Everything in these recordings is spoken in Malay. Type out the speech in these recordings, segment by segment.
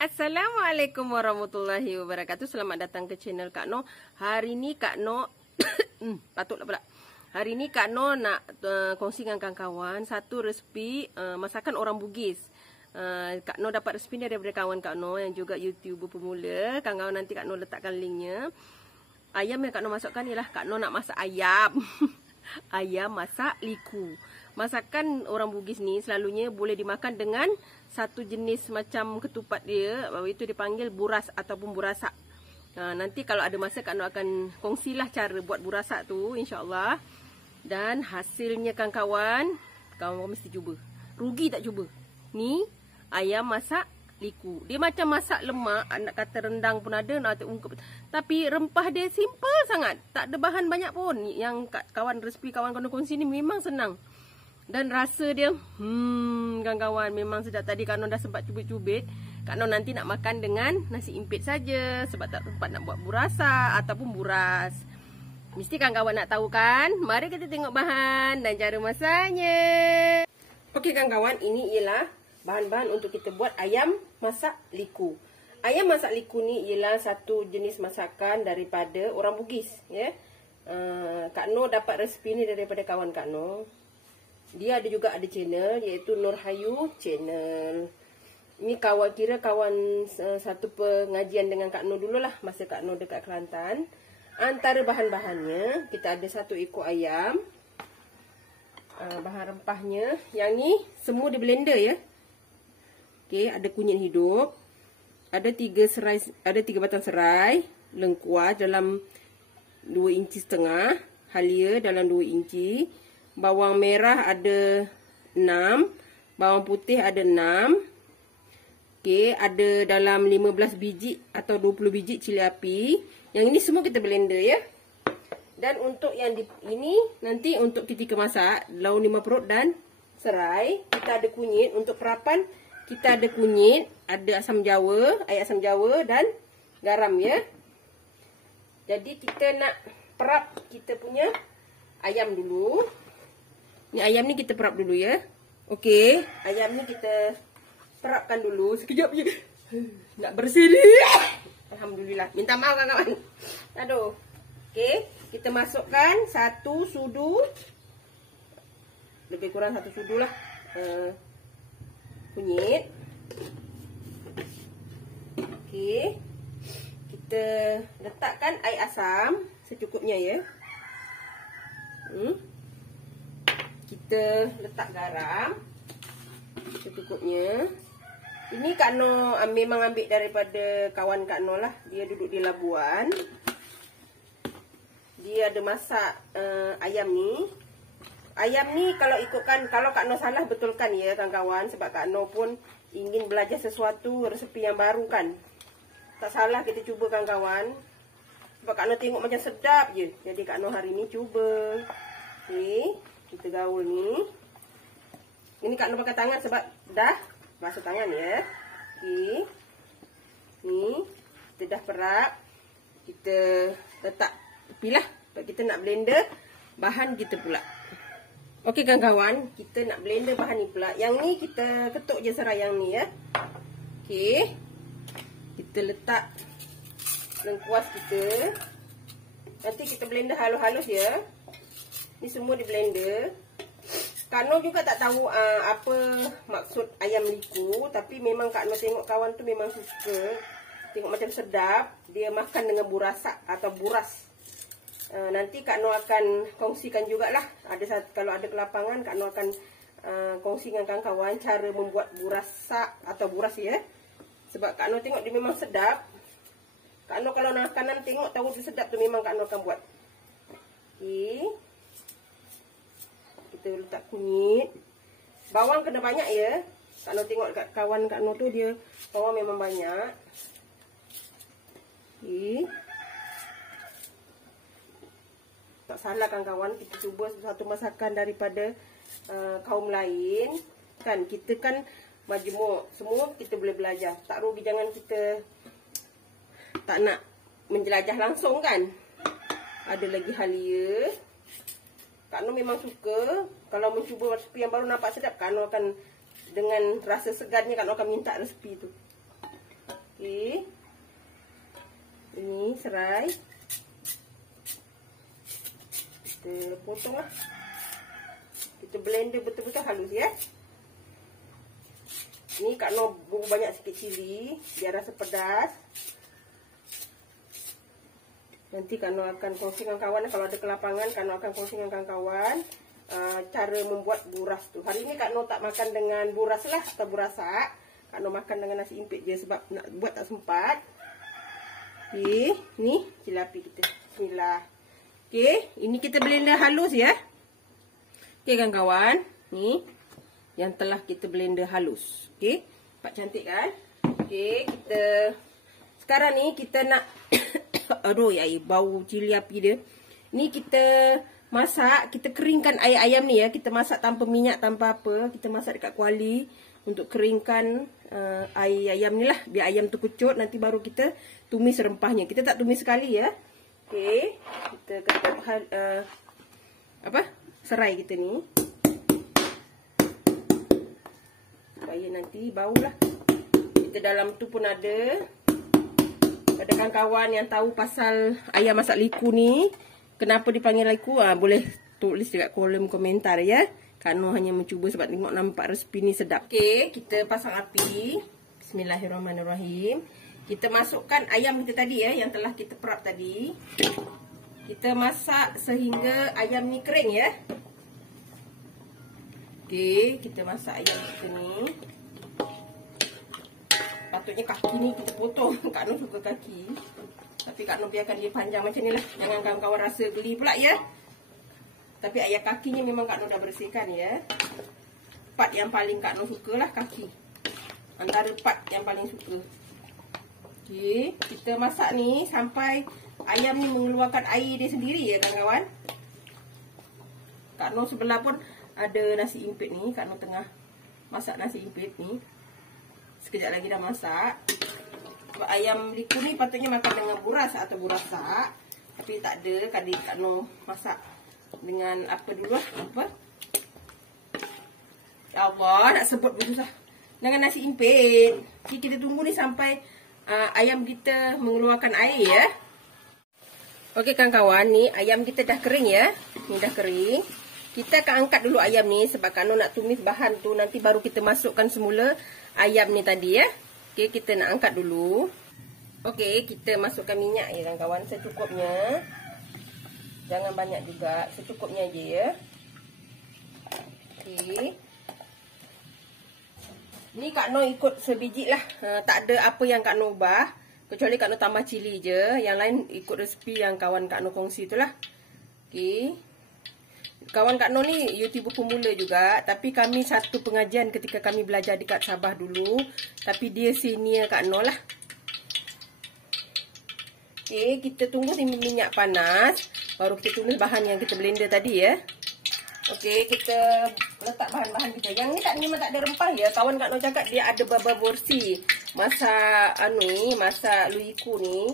Assalamualaikum warahmatullahi wabarakatuh. Selamat datang ke channel Kak Noh. Hari ni Kak Noh patutlah pula. Hari ni Kak Noh nak kongsi dengan kawan-kawan satu resipi masakan orang Bugis. Kak Noh dapat resipi ni daripada kawan Kak Noh yang juga YouTuber pemula. Kawan-kawan nanti Kak Noh letakkan linknya. Ayam yang Kak Noh masukkan ialah Kak Noh nak masak ayam. Ayam masak liku. Masakan orang Bugis ni selalunya boleh dimakan dengan satu jenis macam ketupat dia, itu dipanggil buras ataupun burasak. Nanti kalau ada masa Kak Noh akan kongsilah cara buat burasak tu, insya-Allah. Dan hasilnya kawan-kawan mesti cuba. Rugi tak cuba. Ni ayam masak liku. Dia macam masak lemak, nak kata rendang pun ada, nak kata ungkep. Tapi rempah dia simple sangat. Tak ada bahan banyak pun. Yang kawan resipi kawan kongsi ni memang senang. Dan rasa dia, kawan-kawan memang sedap. Tadi Kak Noh dah sempat cubit-cubit. Kak Noh nanti nak makan dengan nasi impit saja. Sebab tak sempat nak buat burasa ataupun buras. Mesti kawan-kawan nak tahu kan? Mari kita tengok bahan dan cara masaknya. Okey kawan-kawan, ini ialah bahan-bahan untuk kita buat ayam masak liku. Ayam masak liku ni ialah satu jenis masakan daripada orang Bugis. Ya. Kak Noh dapat resipi ni daripada kawan Kak Noh. Dia juga ada channel, iaitu Nurhayu Channel. Ini kawan satu pengajian dengan Kak Noh dululah, masa Kak Noh dekat Kelantan. Antara bahan-bahannya, kita ada 1 ekor ayam. Bahan rempahnya, yang ni semua di blender ya. Okey, ada kunyit hidup. Ada 3 batang serai, lengkuas dalam 2,5 inci, halia dalam 2 inci. Bawang merah ada 6. Bawang putih ada 6. Okey, ada dalam 15 biji atau 20 biji cili api. Yang ini semua kita blender ya. Dan untuk yang ini nanti untuk ketika masak, daun 5 perut dan serai. Kita ada kunyit. Untuk perapan kita ada kunyit, ada asam jawa, air asam jawa dan garam ya. Jadi kita nak perap kita punya ayam dulu. Ni ayam ni kita perap dulu ya. Okey, ayam ni kita perapkan dulu. Sekejap je. Nak bersih ni. Alhamdulillah. Minta maaf kawan-kawan. Aduh. Okey, kita masukkan 1 sudu. Lebih kurang 1 sudu lah. Kunyit. Okey. Kita letakkan air asam secukupnya ya. Kita letak garam secukupnya. Ini Kak Noh memang ambil daripada kawan Kak Noh lah. Dia duduk di Labuan. Dia ada masak ayam ni. Ayam ni kalau ikutkan, kalau Kak Noh salah betulkan ya kawan-kawan. Sebab Kak Noh pun ingin belajar sesuatu resepi yang baru kan. Tak salah kita cuba kawan-kawan. Sebab Kak Noh tengok macam sedap je. Jadi Kak Noh hari ni cuba. Okey. Kita gaul ni. Ini Kak Noh pakai tangan sebab dah basah tangan ya. Okey. Ni kita dah perap. Kita letak pilah. Kita nak blender bahan kita pula. Okey kawan-kawan, kita nak blender bahan ni pula. Yang ni kita ketuk je serai yang ni ya. Okey. Kita letak lengkuas kita. Nanti kita blender halus-halus ya. Ni semua di blender. Kak Noh juga tak tahu apa maksud ayam liku. Tapi memang Kak Noh tengok kawan tu memang suka. Tengok macam sedap. Dia makan dengan burasak atau buras. Nanti Kak Noh akan kongsikan jugalah. Kalau ada kelapangan, Kak Noh akan kongsi dengan kawan-kawan cara membuat burasak atau buras ya. Sebab Kak Noh tengok dia memang sedap. Kak Noh kalau makanan tengok tahu dia sedap tu memang Kak Noh akan buat. Okey. Kita letak kunyit. Bawang kena banyak ya. Kak Noh tengok kat kawan Kak Noh tu dia bawang memang banyak. Okey. Tak salah kawan-kawan, kita cuba satu masakan daripada kaum lain. Kan kita kan majmuk, semua kita boleh belajar. Tak rugi jangan kita tak nak menjelajah langsung kan. Ada lagi halia. Kak Noh memang suka kalau mencuba resepi yang baru nampak sedap. Kak Noh akan dengan rasa segarnya Kak Noh akan minta resepi tu. ni serai. Kita potong lah. Kita blender betul-betul halus ya. Ni Kak Noh bumbu banyak sikit cili biar rasa pedas. Nanti Kak Noh akan kongsi dengan kawan, kalau ada kelapangan Kak Noh akan kongsi dengan kawan cara membuat buras tu. Hari ni Kak Noh tak makan dengan buras lah atau burasak. Kak Noh makan dengan nasi impit je sebab nak buat tak sempat. Okey, ni cilapi kita. Bismillah. Okey, ini kita blender halus ya. Okey kawan-kawan, ni yang telah kita blender halus. Okey, nampak cantik kan? Okey, kita sekarang ni kita nak aduh ya, bau cili api dia. Ni kita masak, kita keringkan air ayam ni ya. Kita masak tanpa minyak, tanpa apa. Kita masak dekat kuali untuk keringkan air ayam ni lah. Biar ayam tu kecut, nanti baru kita tumis rempahnya. Kita tak tumis sekali ya. Okey, kita ketuk serai kita ni. Supaya nanti bau lah. Kita dalam tu pun ada. Pada kawan-kawan yang tahu pasal ayam masak liku ni, kenapa dipanggil liku, boleh tulis dekat kolom komentar ya. Kak Noh hanya mencuba sebab tengok nampak resipi ni sedap. Okey, kita pasang api. Bismillahirrahmanirrahim. Kita masukkan ayam kita tadi ya, yang telah kita perap tadi. Kita masak sehingga ayam ni kering ya. Okey, kita masak ayam kita ni. Patutnya kaki ni kita potong. Kak Noh suka kaki. Tapi Kak Noh biarkan dia panjang macam ni lah. Jangan kawan-kawan rasa geli pula ya. Tapi ayam kakinya memang Kak Noh dah bersihkan ya. Part yang paling Kak Noh suka lah kaki. Antara part yang paling suka. Okey, kita masak ni sampai ayam ni mengeluarkan air dia sendiri ya kawan-kawan. Kak Noh sebelah pun ada nasi impit ni. Kak Noh tengah masak nasi impit ni. Sekejap lagi dah masak. Sebab ayam liku ni patutnya makan dengan buras atau burasak. Tapi tak ada. Kak Noh masak dengan apa dulu lah. Apa? Ya Allah, nak sebut pun susah. Dengan nasi impit. Jadi kita tunggu ni sampai ayam kita mengeluarkan air ya. Okey kawan-kawan, ni ayam kita dah kering ya. Ni dah kering. Kita akan angkat dulu ayam ni sebab Kak Noh nak tumis bahan tu. Nanti baru kita masukkan semula ayam ni tadi ya. Okey, kita nak angkat dulu. Okey, kita masukkan minyak ya kawan-kawan, secukupnya. Jangan banyak juga, secukupnya aja ya. Okey. Ni Kak Noh ikut sebiji lah. Tak ada apa yang Kak Noh ubah. Kecuali Kak Noh tambah cili je. Yang lain ikut resipi yang kawan Kak Noh kongsi tu lah. Okey. Kawan Kak Noh ni YouTuber pemula juga. Tapi kami satu pengajian ketika kami belajar dekat Sabah dulu. Tapi dia senior Kak Noh lah. Okey, kita tunggu minyak panas. Baru kita tumis bahan yang kita blender tadi ya. Okey, kita letak bahan-bahan kita. Yang ni memang tak ada rempah ya. Kawan Kak Noh cakap dia ada beberapa masak masak luiku ni.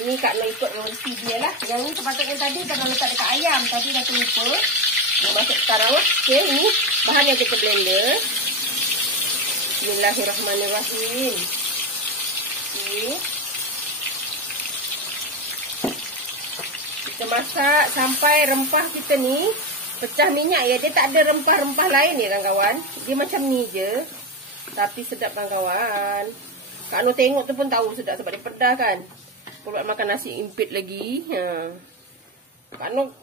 Ini Kak Noh ikut versi dia lah. Yang ni sepatutnya tadi Kak Noh letak dekat ayam. Tadi dah terlupa. Nak masuk sekarang lah. Okey, ini bahan yang kita blender. Bismillahirrahmanirrahim. Okey. Kita masak sampai rempah kita ni pecah minyak ya. Dia tak ada rempah-rempah lain ya kawan-kawan. Dia macam ni je. Tapi sedap kawan-kawan. Kak Noh tengok tu pun tahu sedap sebab dia pedas kan. Perlu makan nasi impit lagi. Kak Noh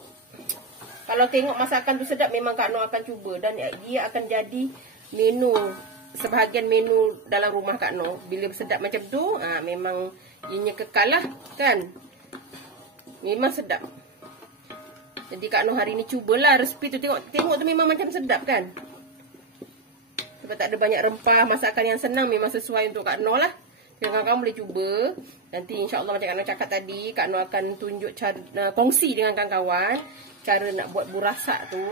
kalau tengok masakan tu sedap memang Kak Noh akan cuba. Dan dia akan jadi menu, sebahagian menu dalam rumah Kak Noh. Bila sedap macam tu, memang ianya kekal lah kan. Memang sedap. Jadi Kak Noh hari ni cubalah resipi tu. Tengok tu memang macam sedap kan. Sebab tak ada banyak rempah. Masakan yang senang memang sesuai untuk Kak Noh lah. Kawan-kawan boleh cuba. Nanti insyaAllah macam Kak Noh cakap tadi, Kak Noh akan tunjuk cara, kongsi dengan kawan-kawan cara nak buat burasak tu.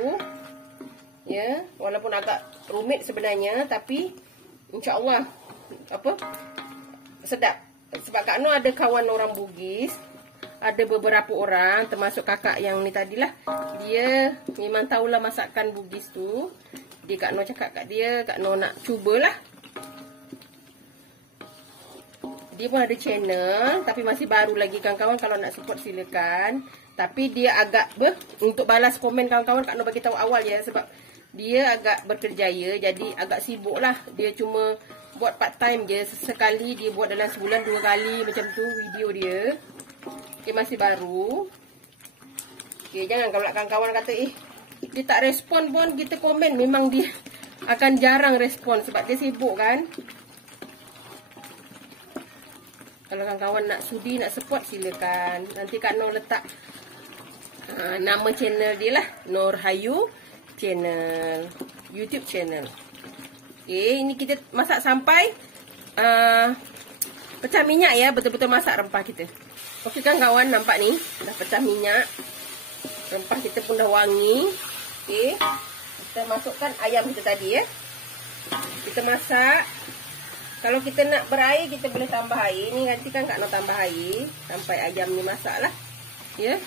Ya, walaupun agak rumit sebenarnya, tapi insyaAllah sedap. Sebab Kak Noh ada kawan orang Bugis. Ada beberapa orang, termasuk kakak yang ni tadilah. Dia memang tahulah masakan Bugis tu. Jadi Kak Noh cakap kat dia, Kak Noh nak cubalah. Dia pun ada channel, tapi masih baru lagi kawan-kawan. Kalau nak support silakan. Tapi dia agak untuk balas komen kawan-kawan, Kak Noh bagi tahu awal ya, sebab dia agak berkerjaya, jadi agak sibuk lah. Dia cuma buat part time je. Sekali dia buat dalam sebulan 2 kali macam tu video dia. Dia masih baru. Okay, jangan kalau kawan-kawan kata dia tak respon pun kita komen. Memang dia akan jarang respon sebab dia sibuk kan. Kalau kawan-kawan nak sudi, nak support silakan. Nanti Kak Noh letak nama channel dia lah, Nurhayu channel, YouTube channel. Okay, ini kita masak sampai pecah minyak ya, betul-betul masak rempah kita. Okey kan kawan, nampak ni dah pecah minyak. Rempah kita pun dah wangi. Okey, kita masukkan ayam kita tadi ya. Kita masak. Kalau kita nak berair, kita boleh tambah air. Ni nanti kan Kak Noh tambah air sampai ayam ni masak lah. Ya.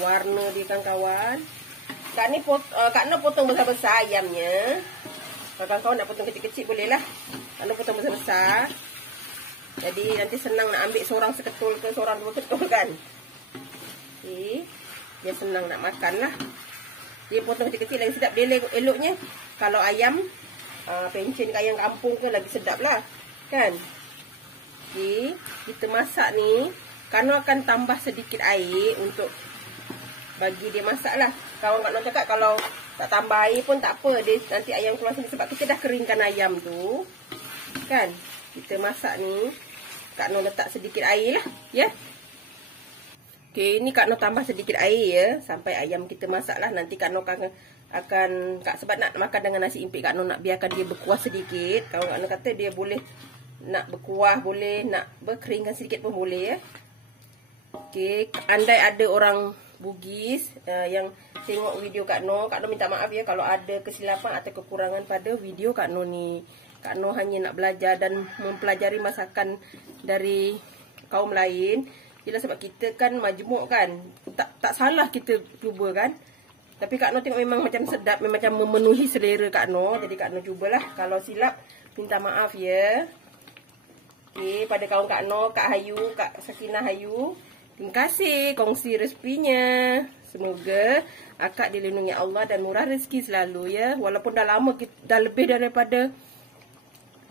Warna dia kan kawan. Kak Noh potong besar-besar ayamnya. Kalau kawan-kawan nak potong kecil-kecil boleh lah. Kak Noh potong besar-besar. Jadi nanti senang nak ambil seorang seketul ke seorang 2 ketul kan. Okay. Dia senang nak makan lah. Dia potong kecil-kecil lagi sedap. Dia eloknya kalau ayam pencen ke ayam kampung ke lagi sedap lah kan. Okay. Kita masak ni, Kak Noh akan tambah sedikit air untuk bagi dia masak lah. Kawan Kak Noh cakap kalau tak tambah air pun tak apa, dia nanti ayam keluar sini sebab kita dah keringkan ayam tu kan. Kita masak ni, Kak Noh letak sedikit air lah ya. Okay, ni Kak Noh tambah sedikit air ya sampai ayam kita masak lah. Nanti Kak Noh akan sebab nak makan dengan nasi impit, Kak Noh nak biarkan dia berkuah sedikit. Kalau Kak Noh kata dia boleh nak berkuah, boleh nak berkeringkan sedikit pun boleh ya. Okey, andai ada orang Bugis yang tengok video Kak Noh minta maaf ya kalau ada kesilapan atau kekurangan pada video Kak Noh ni. Kak Noh hanya nak belajar dan mempelajari masakan dari kaum lain. Yelah sebab kita kan majmuk kan, tak salah kita cuba kan. Tapi Kak Noh tengok memang macam sedap, memang macam memenuhi selera Kak Noh. Jadi Kak Noh cubalah. Kalau silap, minta maaf ya. Okey, pada kawan Kak Noh, Kak Hayu, Kak Sakinah Hayu, terima kasih kongsi rezekinya. Semoga akak dilindungi Allah dan murah rezeki selalu ya. Walaupun dah lama, dah lebih daripada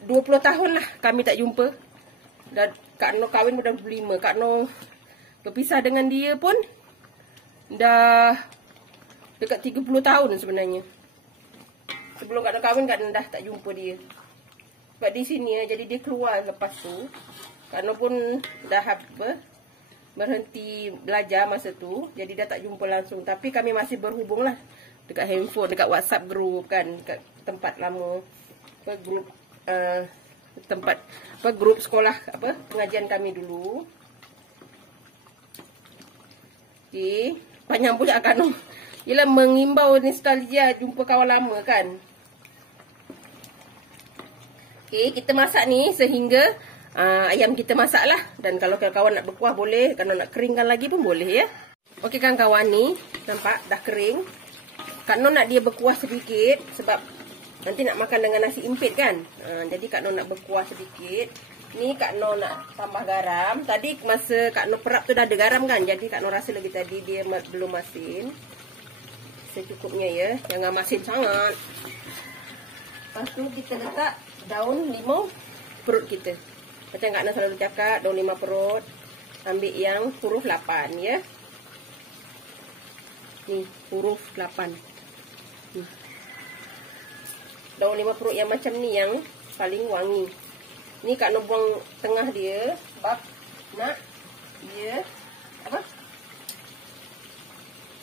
20 tahun lah kami tak jumpa. Dan Kak Noh kahwin dah 25. Kak Noh berpisah dengan dia pun dah dekat 30 tahun sebenarnya. Sebelum Kak Noh kahwin, Kak Noh dah tak jumpa dia. Sebab di sini ya, jadi dia keluar lepas tu. Kak Noh pun dah berhenti belajar masa tu. Jadi dah tak jumpa langsung. Tapi kami masih berhubung lah. Dekat handphone, dekat WhatsApp group kan. Dekat tempat lama. Grup grup sekolah pengajian kami dulu. Okey, panjang pula Kak Noh. Yelah mengimbau nostalgia jumpa kawan lama kan. Okey, kita masak ni sehingga ayam kita masak lah. Dan kalau kawan nak berkuah boleh, kalau nak keringkan lagi pun boleh ya. Okey kan kawan ni, nampak dah kering. Kak Noh nak dia berkuah sedikit sebab nanti nak makan dengan nasi impit kan. Jadi Kak Noh nak berkuah sedikit. Ni Kak Noh nak tambah garam. Tadi masa Kak Noh perap tu dah ada garam kan. Jadi Kak Noh rasa lagi tadi dia belum masin. Secukupnya ya, jangan masin sangat. Lepas tu kita letak daun limau perut kita. Macam Kak Noh selalu cakap, daun limau perut. Ambil yang huruf 8 ya. Ni huruf 8. Daun limau perut yang macam ni yang paling wangi. Ni Kak Noh buang tengah dia sebab nak dia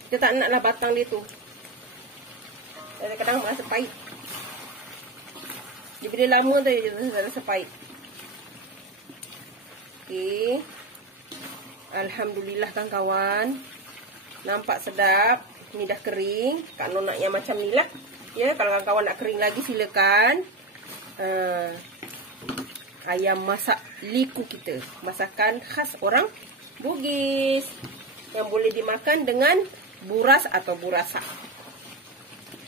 kita tak naklah batang dia tu. Kadang-kadang rasa pahit. Dia bila lama tu dia rasa pahit. Okey. Alhamdulillah kan kawan. Nampak sedap. Ni dah kering. Kak Noh nak yang macam ni lah. Ya, kalau kawan nak kering lagi silakan. Ayam masak liku kita. Masakan khas orang Bugis. Yang boleh dimakan dengan buras atau burasa.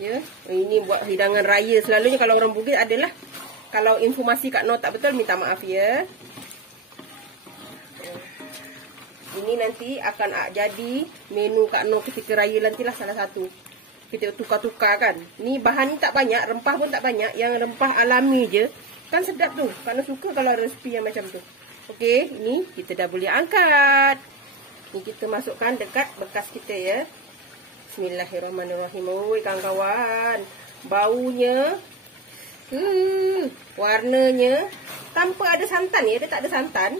Ya, ini buat hidangan raya. Selalunya kalau orang Bugis adalah, kalau informasi Kak Noh tak betul minta maaf ya. Ini nanti akan jadi menu Kak Noh ketika raya nantilah salah satu. Kita tukar-tukar kan. Ni bahan ni tak banyak, rempah pun tak banyak. Yang rempah alami je. Kan sedap tu. Kak Noh suka kalau resipi yang macam tu. Okey, ini kita dah boleh angkat. Ni kita masukkan dekat bekas kita ya. Bismillahirrahmanirrahim. Oi kawan-kawan. Baunya. Warnanya. Tanpa ada santan ya. Dia tak ada santan.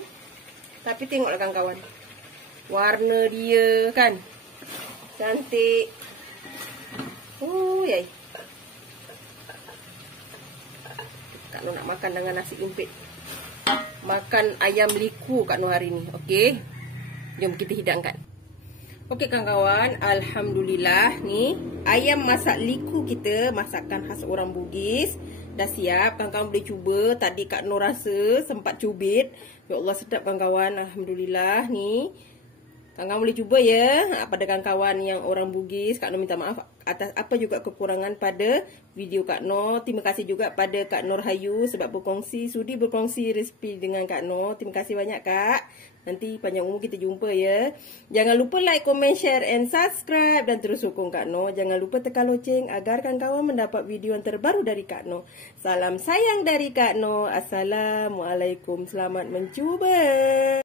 Tapi tengoklah kawan-kawan. Warna dia kan. Cantik. Yai. Kak Noh nak makan dengan nasi impit. Makan ayam liku Kak Noh hari ni. Okey. Jom kita hidangkan. Okey kawan-kawan. Alhamdulillah. Ni ayam masak liku kita. Masakan khas orang Bugis. Dah siap. Kawan-kawan boleh cuba. Tadi Kak Noh rasa sempat cubit. Ya Allah sedap kawan-kawan. Alhamdulillah. Ni kawan-kawan boleh cuba ya. Pada kawan-kawan yang orang Bugis, Kak Noh minta maaf atas apa juga kekurangan pada video Kak Noh. Terima kasih juga pada Kak Nurhayu sebab sudi berkongsi resipi dengan Kak Noh. Terima kasih banyak Kak. Nanti panjang umur kita jumpa ya. Jangan lupa like, comment, share and subscribe dan terus sokong Kak Noh. Jangan lupa tekan loceng agar kawan-kawan mendapat video yang terbaru dari Kak Noh. Salam sayang dari Kak Noh. Assalamualaikum. Selamat mencuba.